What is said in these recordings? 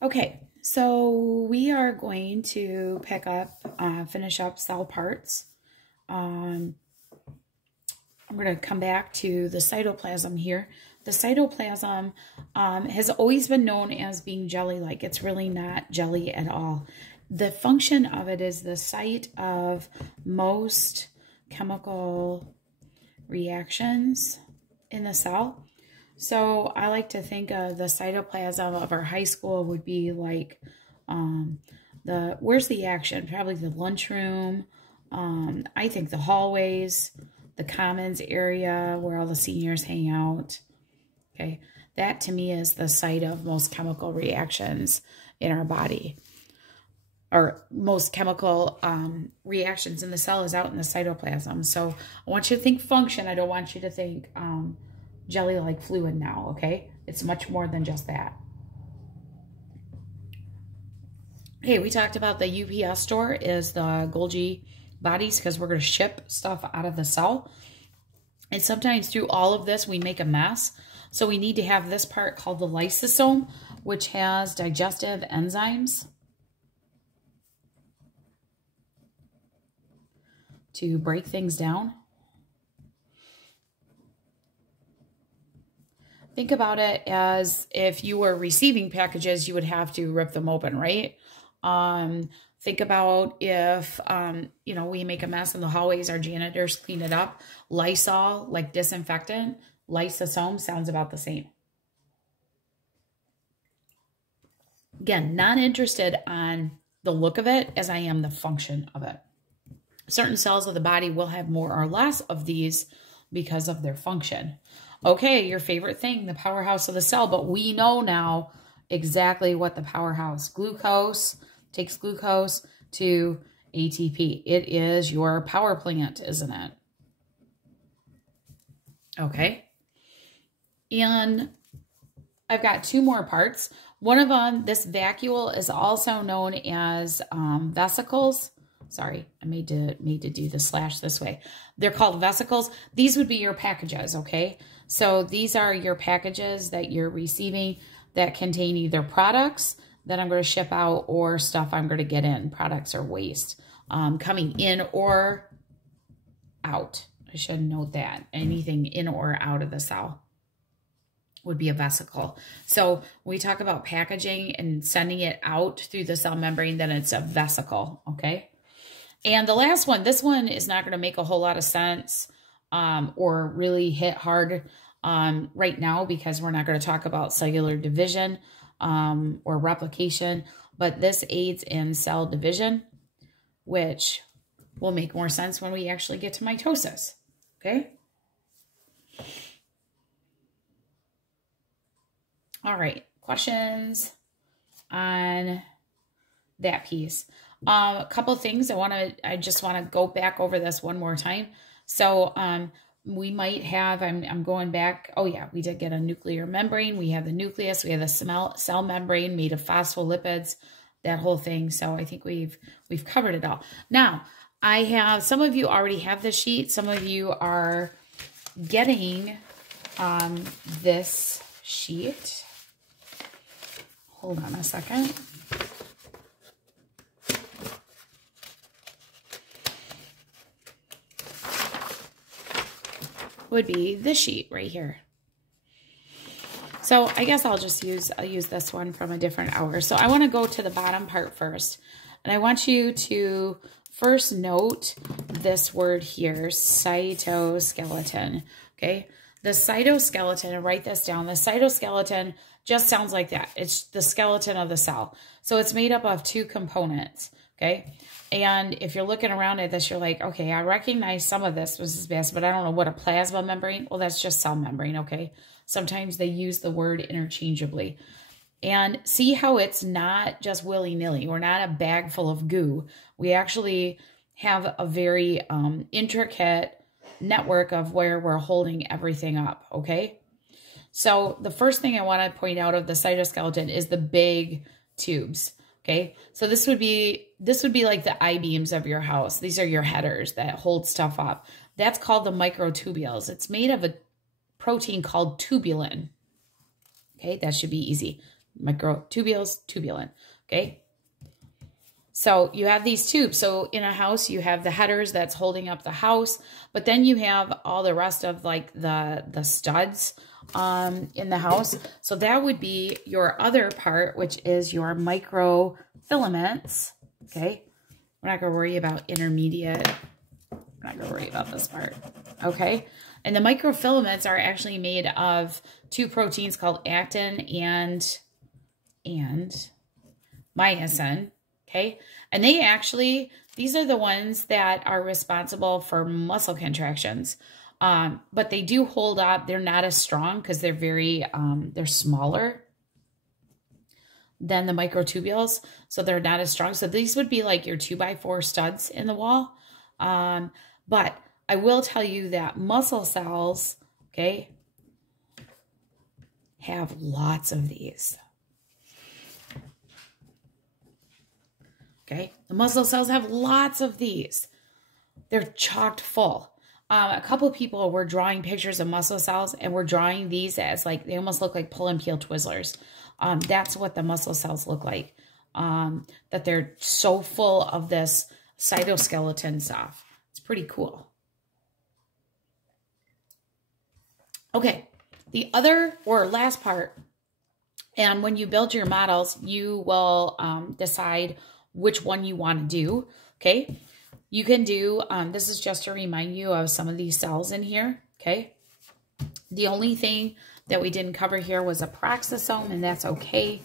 Okay, so we are going to pick up, finish up cell parts. I'm going to come back to the cytoplasm here. The cytoplasm has always been known as being jelly-like. It's really not jelly at all. The function of it is the site of most chemical reactions in the cell. So I like to think of the cytoplasm of our high school would be like where's the action? Probably the lunchroom. I think the hallways, the commons area where all the seniors hang out. Okay, that to me is the site of most chemical reactions in our body. Or most chemical reactions in the cell is out in the cytoplasm. So I want you to think function. I don't want you to think jelly-like fluid now, okay? It's much more than just that. Okay, we talked about the UPS store is the Golgi bodies because we're going to ship stuff out of the cell. And sometimes through all of this, we make a mess. So we need to have this part called the lysosome, which has digestive enzymes to break things down. Think about it as if you were receiving packages, you would have to rip them open, right? Think about if, you know, we make a mess in the hallways, our janitors clean it up. Lysol, like disinfectant, lysosome sounds about the same. Again, not interested on the look of it as I am the function of it. Certain cells of the body will have more or less of these because of their function. Okay, your favorite thing, the powerhouse of the cell, but we know now exactly what the powerhouse, glucose, takes glucose to ATP. It is your power plant, isn't it? Okay. And I've got two more parts. One of them, this vacuole, is also known as vesicles. Sorry, I made to do the slash this way. They're called vesicles. These would be your packages, okay? So these are your packages that you're receiving that contain either products that I'm going to ship out or stuff I'm going to get in, products or waste, coming in or out. I should note that. Anything in or out of the cell would be a vesicle. So when we talk about packaging and sending it out through the cell membrane, then it's a vesicle, okay? And the last one, this one is not going to make a whole lot of sense or really hit hard right now because we're not going to talk about cellular division or replication, but this aids in cell division, which will make more sense when we actually get to mitosis, okay? All right, questions on that piece? A couple of things I just want to go back over this one more time. So we might have, I'm going back. Oh yeah, we did get a nuclear membrane. We have the nucleus. We have the cell membrane made of phospholipids, that whole thing. So I think we've covered it all. Now I have, some of you already have this sheet. Some of you are getting this sheet. Hold on a second. Would be this sheet right here. So I guess I'll use this one from a different hour. So I want to go to the bottom part first. And I want you to first note this word here, cytoskeleton. Okay. The cytoskeleton, and write this down. The cytoskeleton just sounds like that. It's the skeleton of the cell. So it's made up of two components. Okay. And if you're looking around at this, you're like, okay, I recognize some of this was best, but I don't know what a plasma membrane. Well, that's just cell membrane. Okay. Sometimes they use the word interchangeably. And see how it's not just willy-nilly. We're not a bag full of goo. We actually have a very intricate network of where we're holding everything up. Okay. So the first thing I want to point out of the cytoskeleton is the big tubes. Okay, so this would be like the I-beams of your house. These are your headers that hold stuff up. That's called the microtubules. It's made of a protein called tubulin. Okay, that should be easy. microtubules, tubulin, okay? So you have these tubes. So in a house, you have the headers that's holding up the house, but then you have all the rest of like the studs in the house. So that would be your other part, which is your microfilaments, okay? We're not going to worry about intermediate. We're not going to worry about this part, okay? And the microfilaments are actually made of two proteins called actin and myosin, okay? And they actually, these are the ones that are responsible for muscle contractions. But they do hold up. They're not as strong because they're very, they're smaller than the microtubules. So they're not as strong. So these would be like your 2x4 studs in the wall. But I will tell you that muscle cells, okay, have lots of these. Okay, the muscle cells have lots of these. They're chocked full. A couple of people were drawing pictures of muscle cells and were drawing these as like, they almost look like pull and peel Twizzlers. That's what the muscle cells look like. That they're so full of this cytoskeleton stuff. It's pretty cool. Okay, the other or last part, and when you build your models, you will decide which one you want to do, okay? You can do, this is just to remind you of some of these cells in here, okay? The only thing that we didn't cover here was a peroxisome, and that's okay.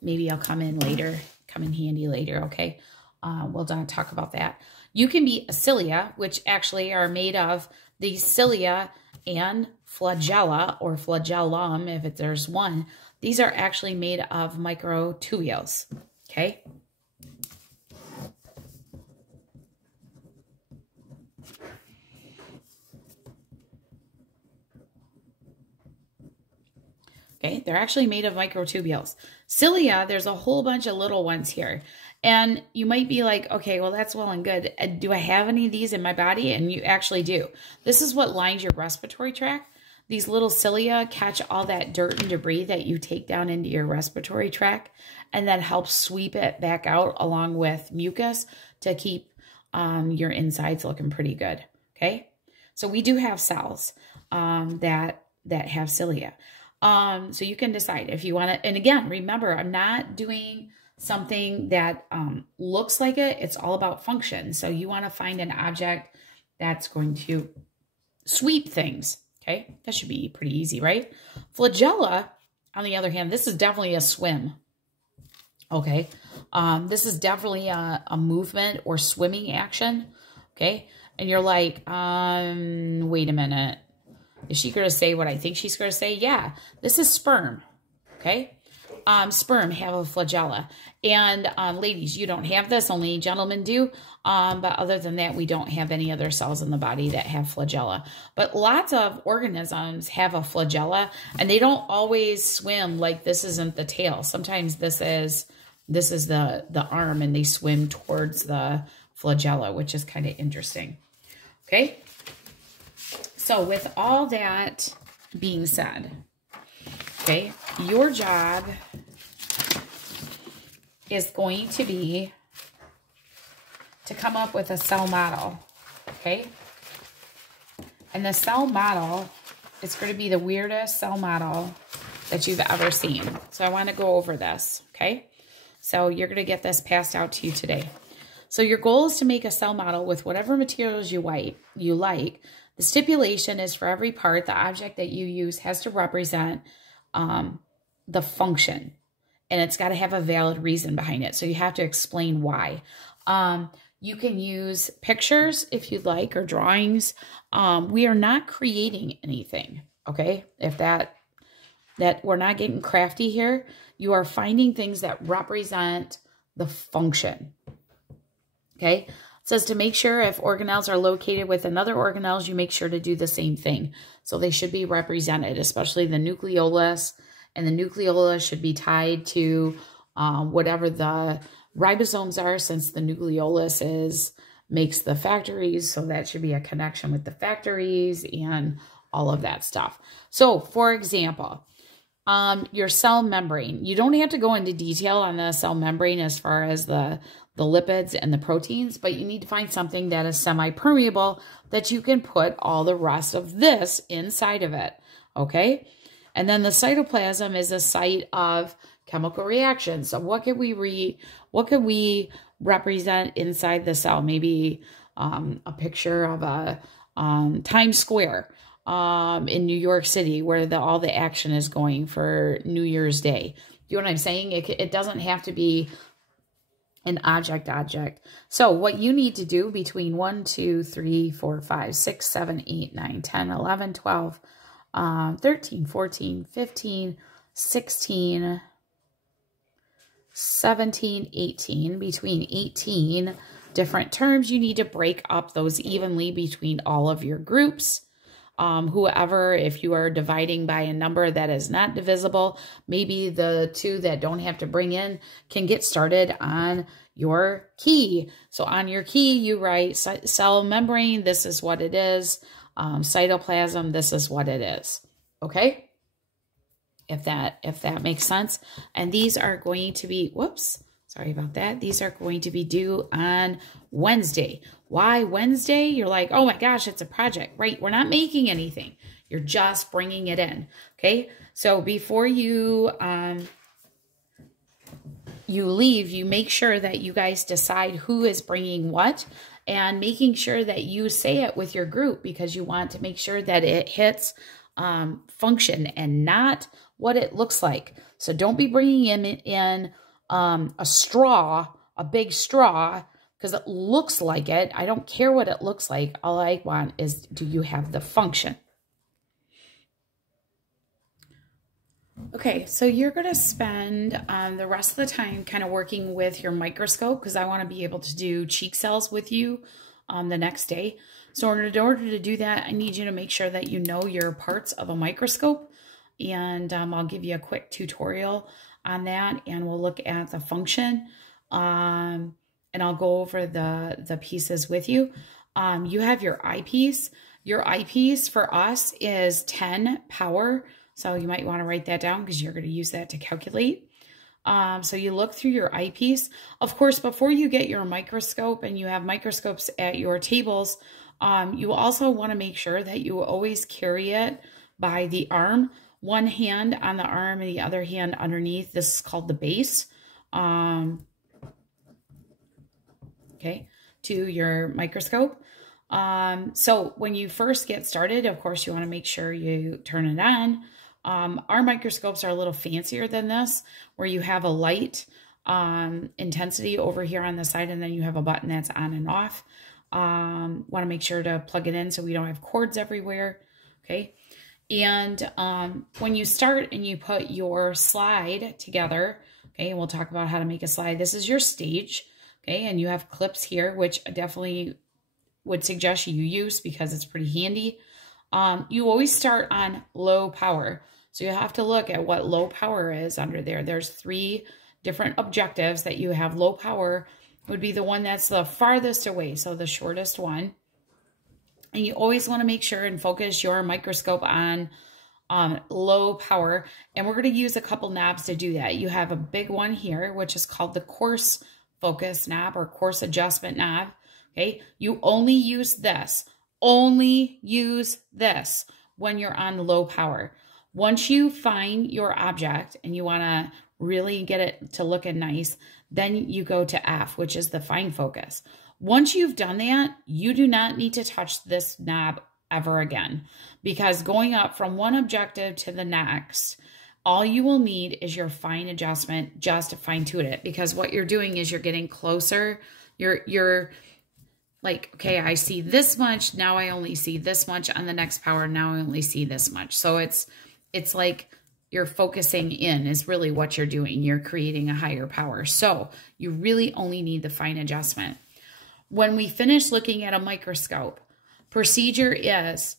Maybe I'll come in later, come in handy later, okay? We'll talk about that. You can be a cilia, which actually are made of the cilia and flagella, or flagellum, if there's one. These are actually made of microtubules, okay? Okay, they're actually made of microtubules. Cilia, there's a whole bunch of little ones here. And you might be like, okay, well, that's well and good. Do I have any of these in my body? And you actually do. This is what lines your respiratory tract. These little cilia catch all that dirt and debris that you take down into your respiratory tract, and that helps sweep it back out along with mucus to keep your insides looking pretty good, okay? So we do have cells that have cilia. So you can decide if you want to, and again, remember, I'm not doing something that looks like it. It's all about function. So you want to find an object that's going to sweep things. Okay, that should be pretty easy, right? Flagella, on the other hand, this is definitely a swim. Okay, this is definitely a movement or swimming action. Okay, and you're like, wait a minute. Is she going to say what I think she's going to say? Yeah, this is sperm. Okay, sperm have a flagella. And ladies, you don't have this, only gentlemen do. But other than that, we don't have any other cells in the body that have flagella. But lots of organisms have a flagella, and they don't always swim like this isn't the tail. Sometimes this is the arm, and they swim towards the flagella, which is kind of interesting. Okay? So with all that being said, okay, your job is going to be to come up with a cell model, okay? And the cell model is going to be the weirdest cell model that you've ever seen. So I want to go over this, okay? So you're going to get this passed out to you today. So your goal is to make a cell model with whatever materials you like. The stipulation is for every part, the object that you use has to represent the function. And it's got to have a valid reason behind it. So you have to explain why. You can use pictures if you'd like, or drawings. We are not creating anything, okay? If that we're not getting crafty here. You are finding things that represent the function, okay? It says to make sure if organelles are located with another organelles, you make sure to do the same thing. So they should be represented, especially the nucleolus. And the nucleolus should be tied to whatever the ribosomes are, since the nucleolus makes the factories. So that should be a connection with the factories and all of that stuff. So for example, your cell membrane. You don't have to go into detail on the cell membrane as far as the lipids and the proteins, but you need to find something that is semi-permeable that you can put all the rest of this inside of it, okay? And then the cytoplasm is a site of chemical reactions. So what could we represent inside the cell? Maybe a picture of a Times Square in New York City where all the action is going for New Year's Day. You know what I'm saying? It doesn't have to be an object. So what you need to do between 1, 2, 3, 4, 5, 6, 7, 8, 9, 10, 11, 12, 13, 14, 15, 16, 17, 18, between 18 different terms, you need to break up those evenly between all of your groups. Whoever, if you are dividing by a number that is not divisible, maybe the two that don't have to bring in can get started on your key. So on your key, you write cell membrane, this is what it is. Cytoplasm, this is what it is. Okay? If that makes sense. And these are going to be, whoops, sorry about that. These are going to be due on Wednesday. Why Wednesday? You're like, oh my gosh, it's a project, right? We're not making anything. You're just bringing it in, okay? So before you leave, you make sure that you guys decide who is bringing what and making sure that you say it with your group because you want to make sure that it hits function and not what it looks like. So don't be bringing in a straw, a big straw, because it looks like it. I don't care what it looks like. All I want is, do you have the function? Okay, so you're going to spend the rest of the time kind of working with your microscope because I want to be able to do cheek cells with you the next day. So in order to do that, I need you to make sure that you know your parts of a microscope. And I'll give you a quick tutorial on that and we'll look at the function. And I'll go over the pieces with you. You have your eyepiece. Your eyepiece for us is 10 power. So you might want to write that down because you're going to use that to calculate. So you look through your eyepiece. Of course, before you get your microscope and you have microscopes at your tables, you also want to make sure that you always carry it by the arm. One hand on the arm and the other hand underneath. This is called the base. Okay, to your microscope. So when you first get started, of course, you want to make sure you turn it on. Our microscopes are a little fancier than this, where you have a light intensity over here on the side, and then you have a button that's on and off. Want to make sure to plug it in so we don't have cords everywhere. Okay. And when you start and you put your slide together, okay, and we'll talk about how to make a slide. This is your stage, okay, and you have clips here, which I definitely would suggest you use because it's pretty handy. You always start on low power. So you have to look at what low power is under there. There's 3 different objectives that you have. Low power would be the one that's the farthest away, so the shortest one. And you always want to make sure and focus your microscope on low power. And we're going to use a couple knobs to do that. You have a big one here, which is called the coarse focus knob or coarse adjustment knob. Okay, you only use this. Only use this when you're on low power. Once you find your object and you want to really get it to looking nice, then you go to F, which is the fine focus. Once you've done that, you do not need to touch this knob ever again, because going up from one objective to the next, all you will need is your fine adjustment just to fine tune it, because what you're doing is you're getting closer. You're like, okay, I see this much. Now I only see this much on the next power. Now I only see this much. So it's like you're focusing in is really what you're doing. You're creating a higher power. So you really only need the fine adjustment. When we finish looking at a microscope, procedure is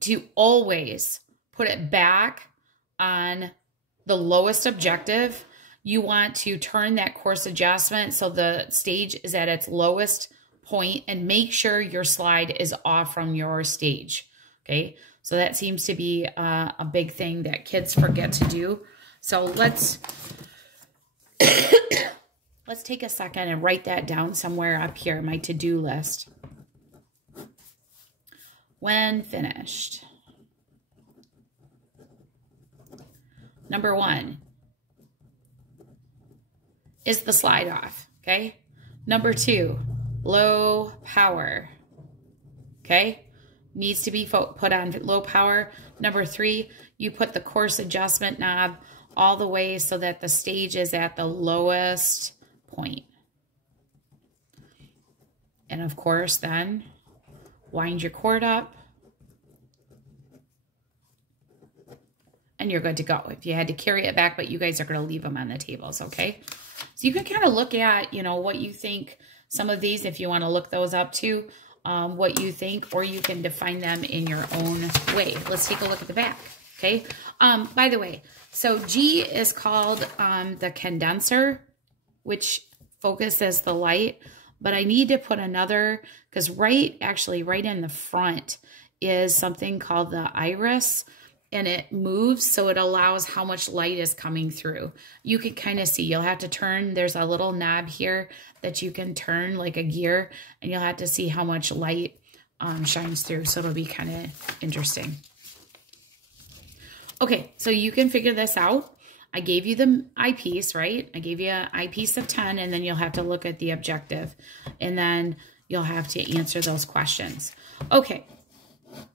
to always put it back on the lowest objective. You want to turn that coarse adjustment so the stage is at its lowest point and make sure your slide is off from your stage. Okay, so that seems to be a big thing that kids forget to do. So let's take a second and write that down somewhere up here, my to-do list. When finished. Number 1 is the slide off, okay? Number 2, low power, okay? Needs to be put on low power. Number 3, you put the course adjustment knob all the way so that the stage is at the lowest point. And of course, then wind your cord up and you're good to go. If you had to carry it back, but you guys are going to leave them on the tables, okay? So you can kind of look at, you know, what you think some of these, if you want to look those up too, what you think, or you can define them in your own way. Let's take a look at the back, okay? By the way, so G is called the condenser, which focuses the light, but I need to put another, because actually right in the front is something called the iris, and it moves so it allows how much light is coming through. You can kind of see, you'll have to turn, there's a little knob here that you can turn like a gear, and you'll have to see how much light shines through, so it'll be kind of interesting. Okay, so you can figure this out. I gave you the eyepiece, right? I gave you an eyepiece of 10, and then you'll have to look at the objective, and then you'll have to answer those questions. Okay,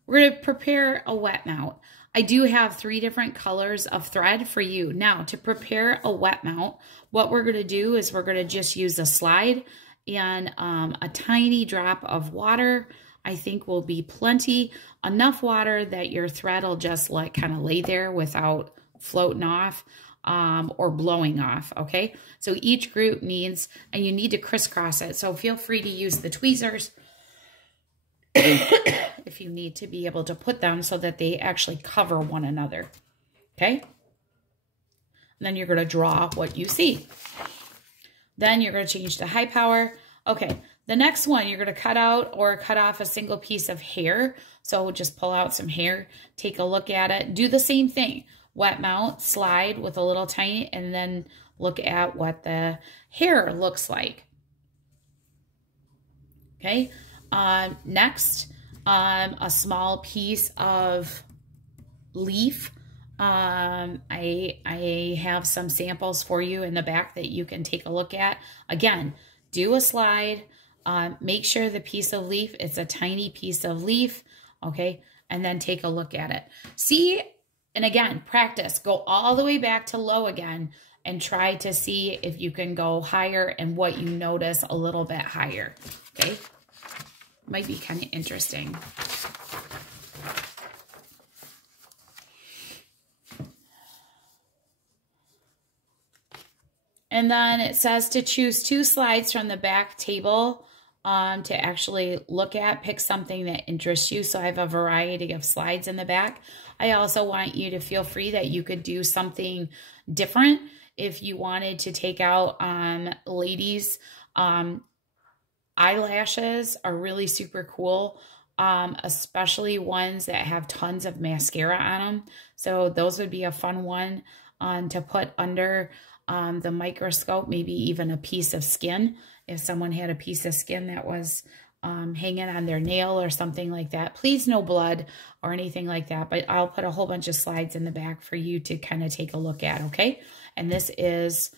we're going to prepare a wet mount. I do have 3 different colors of thread for you. Now, to prepare a wet mount, what we're going to do is we're going to just use a slide and a tiny drop of water. I think will be plenty. Enough water that your thread will just kind of lay there without floating off or blowing off, okay? So each group needs, and you need to crisscross it. So feel free to use the tweezers if you need to be able to put them so that they actually cover one another, okay? And then you're going to draw what you see. Then you're going to change to high power. Okay, the next one, you're going to cut out or cut off a single piece of hair. So just pull out some hair, take a look at it, do the same thing. Wet mount, slide with a little tiny, and then look at what the hair looks like. Okay. Next, a small piece of leaf. I have some samples for you in the back that you can take a look at. Again, do a slide. Make sure the piece of leaf, it's a tiny piece of leaf. Okay. And then take a look at it. See, and again, practice. Go all the way back to low again and try to see if you can go higher and what you notice a little bit higher. Okay. Might be kind of interesting. And then it says to choose 2 slides from the back table to actually look at. Pick something that interests you. So I have a variety of slides in the back. I also want you to feel free that you could do something different if you wanted to take out ladies. Eyelashes are really super cool, especially ones that have tons of mascara on them. So those would be a fun one to put under the microscope, maybe even a piece of skin. If someone had a piece of skin that was hanging on their nail or something like that. Please no blood or anything like that, but I'll put a whole bunch of slides in the back for you to kind of take a look at, okay? And this is...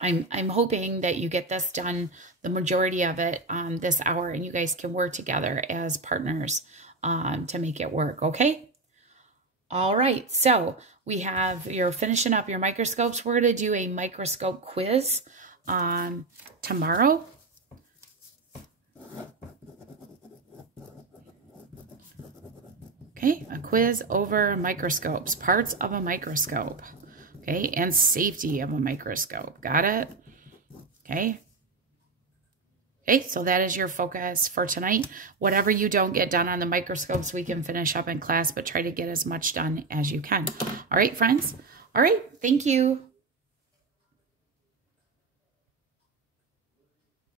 I'm hoping that you get this done, the majority of it, this hour, and you guys can work together as partners to make it work, okay? All right, so you're finishing up your microscopes. We're going to do a microscope quiz tomorrow. Okay, a quiz over microscopes, parts of a microscope. Okay, and safety of a microscope. Got it? Okay. Okay, so that is your focus for tonight. Whatever you don't get done on the microscopes, we can finish up in class, but try to get as much done as you can. All right, friends? All right, thank you.